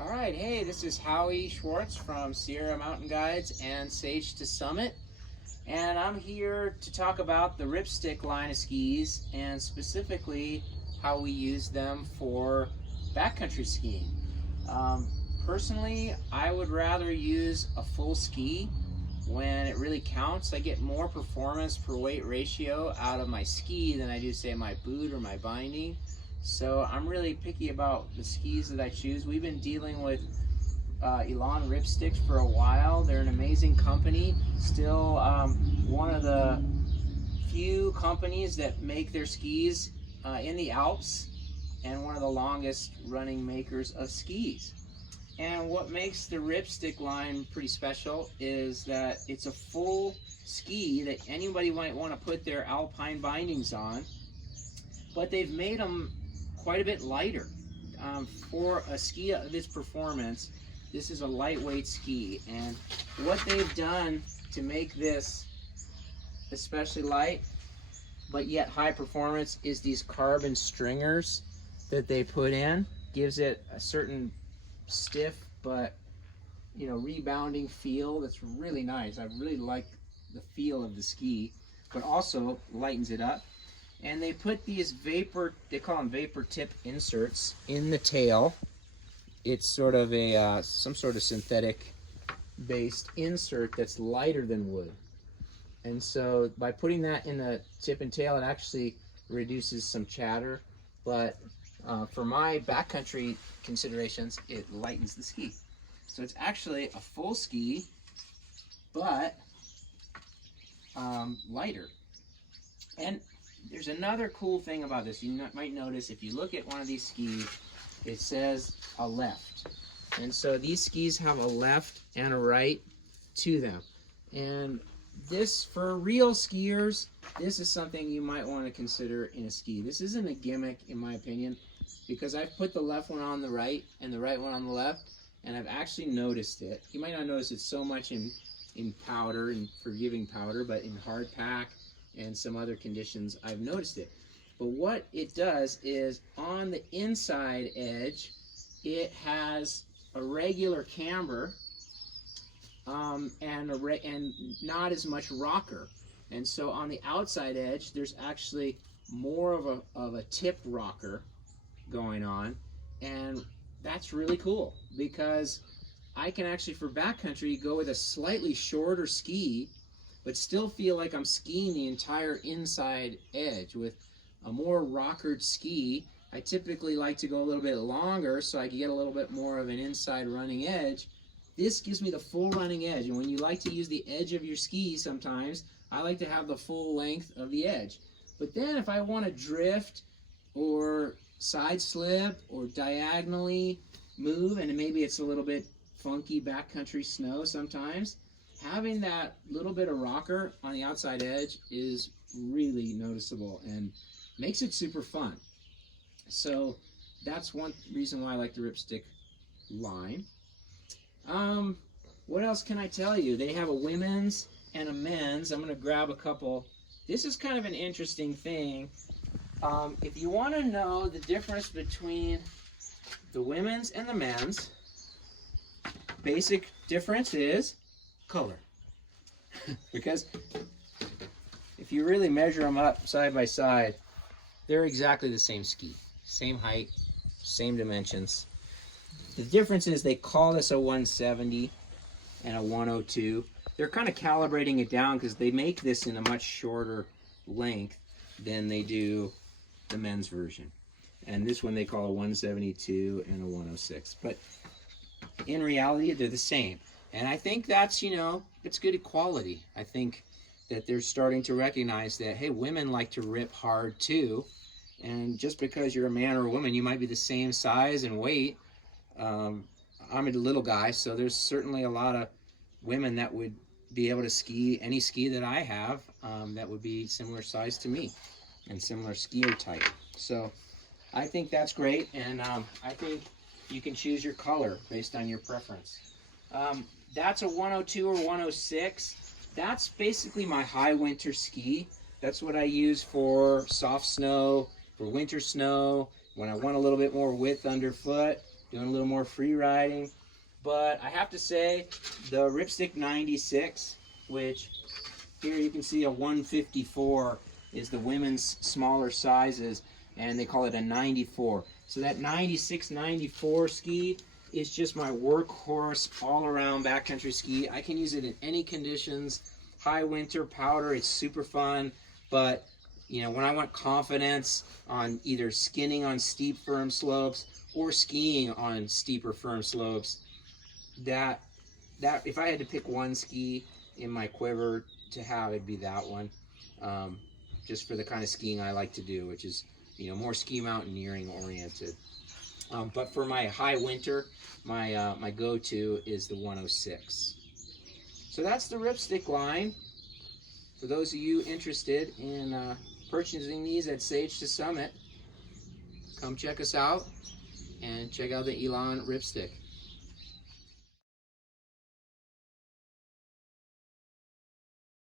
All right, hey, this is Howie Schwartz from Sierra Mountain Guides and Sage to Summit, and I'm here to talk about the Ripstick line of skis and specifically how we use them for backcountry skiing. Personally, I would rather use a full ski when it really counts. I get more performance per weight ratio out of my ski than I do, say, my boot or my binding. So I'm really picky about the skis that I choose. We've been dealing with Elan Ripsticks for a while. They're an amazing company. Still one of the few companies that make their skis in the Alps and one of the longest running makers of skis. And what makes the Ripstick line pretty special is that it's a full ski that anybody might want to put their alpine bindings on, but they've made them quite a bit lighter. For a ski of this performance, this is a lightweight ski, and what they've done to make this especially light but yet high performance is these carbon stringers that they put in. Gives it a certain stiff but rebounding feel that's really nice. I really like the feel of the ski, but also lightens it up. And they put these they call them vapor tip inserts in the tail. It's sort of a some sort of synthetic based insert that's lighter than wood. And so by putting that in the tip and tail, it actually reduces some chatter. But for my backcountry considerations, it lightens the ski. So it's actually a full ski, but lighter. And there's another cool thing about this. You might notice if you look at one of these skis, it says a left. And so these skis have a left and a right to them. And this, for real skiers, this is something you might want to consider in a ski. This isn't a gimmick, in my opinion, because I've put the left one on the right and the right one on the left, and I've actually noticed it. You might not notice it so much in powder and forgiving powder, but in hard pack and some other conditions, I've noticed it. But what it does is on the inside edge, it has a regular camber and not as much rocker. And so on the outside edge, there's actually more of a tip rocker going on. And that's really cool because I can actually, for backcountry, go with a slightly shorter ski but still feel like I'm skiing the entire inside edge. With a more rockered ski, I typically like to go a little bit longer so I can get a little bit more of an inside running edge. This gives me the full running edge, and when you like to use the edge of your ski sometimes, I like to have the full length of the edge. But then if I want to drift or side slip or diagonally move, and maybe it's a little bit funky backcountry snow sometimes, having that little bit of rocker on the outside edge is really noticeable and makes it super fun. So that's one reason why I like the Ripstick line. What else can I tell you? They have a women's and a men's. I'm going to grab a couple. This is kind of an interesting thing. If you want to know the difference between the women's and the men's, basic difference is color. Because if you really measure them up side by side, they're exactly the same ski, same height, same dimensions. The difference is they call this a 170 and a 102. They're kind of calibrating it down because they make this in a much shorter length than they do the men's version. And this one they call a 172 and a 106. But in reality, they're the same. And I think that's, it's good equality. I think that they're starting to recognize that, hey, women like to rip hard too. And just because you're a man or a woman, you might be the same size and weight. I'm a little guy, so there's certainly a lot of women that would be able to ski any ski that I have that would be similar size to me and similar skier type. So I think that's great, and I think you can choose your color based on your preference. That's a 102 or 106. That's basically my high winter ski. That's what I use for soft snow, for winter snow, when I want a little bit more width underfoot. doing a little more free riding. But I have to say, the Ripstick 96, which here you can see a 154 is the women's smaller sizes, and they call it a 94. So that 96, 94 ski is just my workhorse all-around backcountry ski. I can use it in any conditions. High winter, powder, it's super fun. But you know, when I want confidence on either skinning on steep, firm slopes or skiing on steeper, firm slopes, that if I had to pick one ski in my quiver to have, it'd be that one. Just for the kind of skiing I like to do, which is, you know, more ski mountaineering oriented. But for my high winter, my go-to is the 106. So that's the Ripstick line. For those of you interested in purchasing these at Sage to Summit, come check us out and check out the Elan Ripstick.